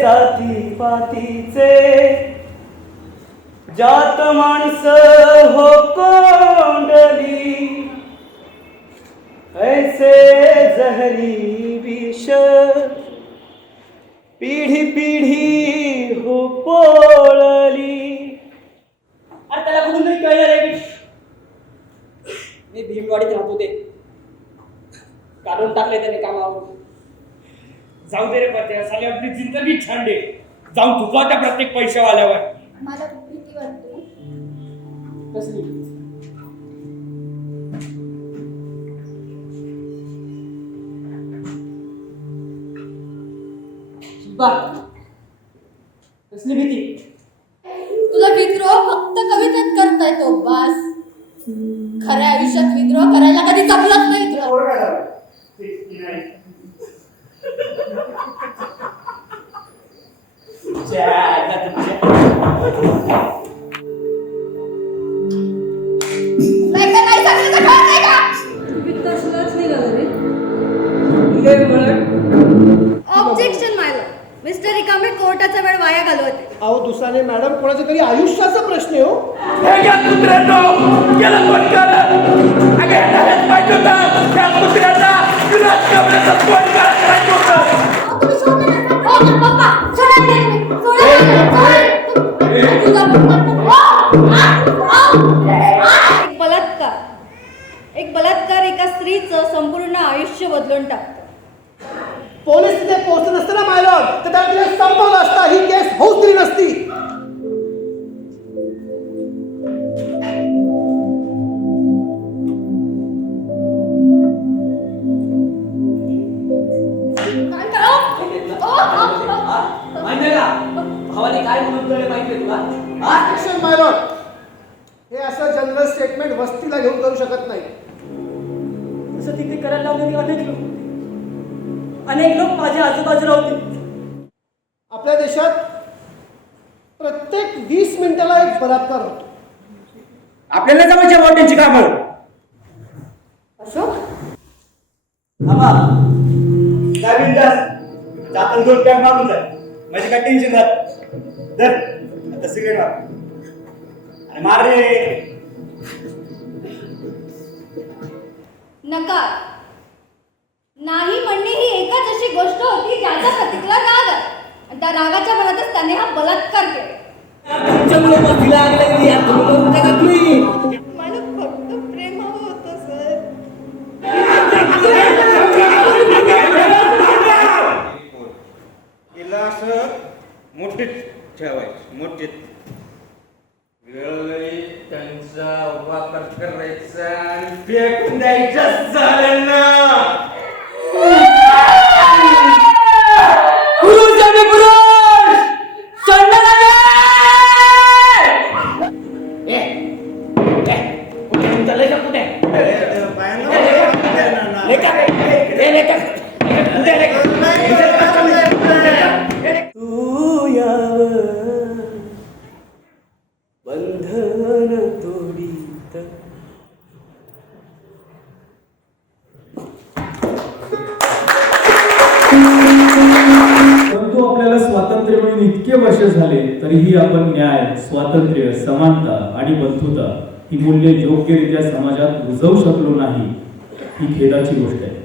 जाती पातीचे. जात माणस हो कोंडली. ऐसे जहरी विष. पिढी पिढी हो पोळली. अरे त्याला कुठून तरी कळलं रे मी भीमवाडीत राहतो ते काढून टाकले त्याने कामावर जाऊ दे रे पत्या साली आपली जिंदगी छांडे जाऊन तुका त्या प्रत्येक पैशावाल्यावर. मला भीती वाटते. कसली? कसली भीती? तुला विद्रोह फक्त कवितेत करता येतो बास. खऱ्या आयुष्यात विद्रोह करायला कधी जमलंच नाही तुला. ऑब्जेक्शन माय मिस्टर रिकामे कोर्टाचा वेळ वाया घालवते अहो दुसाने मॅडम कोणाच्या तरी आयुष्याचा प्रश्न आहे हो. हे घ्या कुत्र्यांनो. गेलं कोण अगे हेच पाहिजे होतं. त्या कुत्र्यांना कमरेचं कोण होतं. हो. हो. आ. एक बलात्कार. एक बलात्कार एका स्त्रीचं संपूर्ण आयुष्य बदलून टाकतो पोलीस तिथे पोहोचत नसते ना मायलॉर्ड तर संपवलं असता ही केस दिली नसती. भावाने काय म्हणून माहिती तुला? हा? हे असं जनरल स्टेटमेंट वस्तीला घेऊन करू शकत नाही. तसं तिथे करायला लावलेली अनेक लोक होते. अनेक लोक माझ्या आजूबाजूला होते. आपल्या देशात प्रत्येक वीस मिनिटाला एक बलात्कार होतो. आपल्याला जमायच्या वॉटेंची कामं. असं आम्हा काय बिंदास जाताना दोन पॅक मागून जाय म्हणजे काय टेन्शन राहत धर. आता सिगरेट मार. रे. नकार. नाही म्हणणे ही एकच अशी गोष्ट होती ज्याचा आणि त्या रागाच्या मनातच त्याने हा बलात्कार केला. तुमच्यामुळे मग तिला आग लागली यार तुम्ही करून टाका तुम्ही मला फक्त प्रेम हवं होतं सर. तिला असं मोठीत ठेवायचं मोठीत. वेळोवेळी त्यांचा वापर करायचा आणि फेकून द्यायचं झालं ना बंधन तोडीत. परंतु आपल्याला स्वातंत्र्य मिळून इतके वर्ष झाले तरीही आपण न्याय स्वातंत्र्य समानता आणि बंधुता ही मूल्ये योग्यरित्या समाजात रुजवू शकलो नाही ही खेदाची गोष्ट आहे.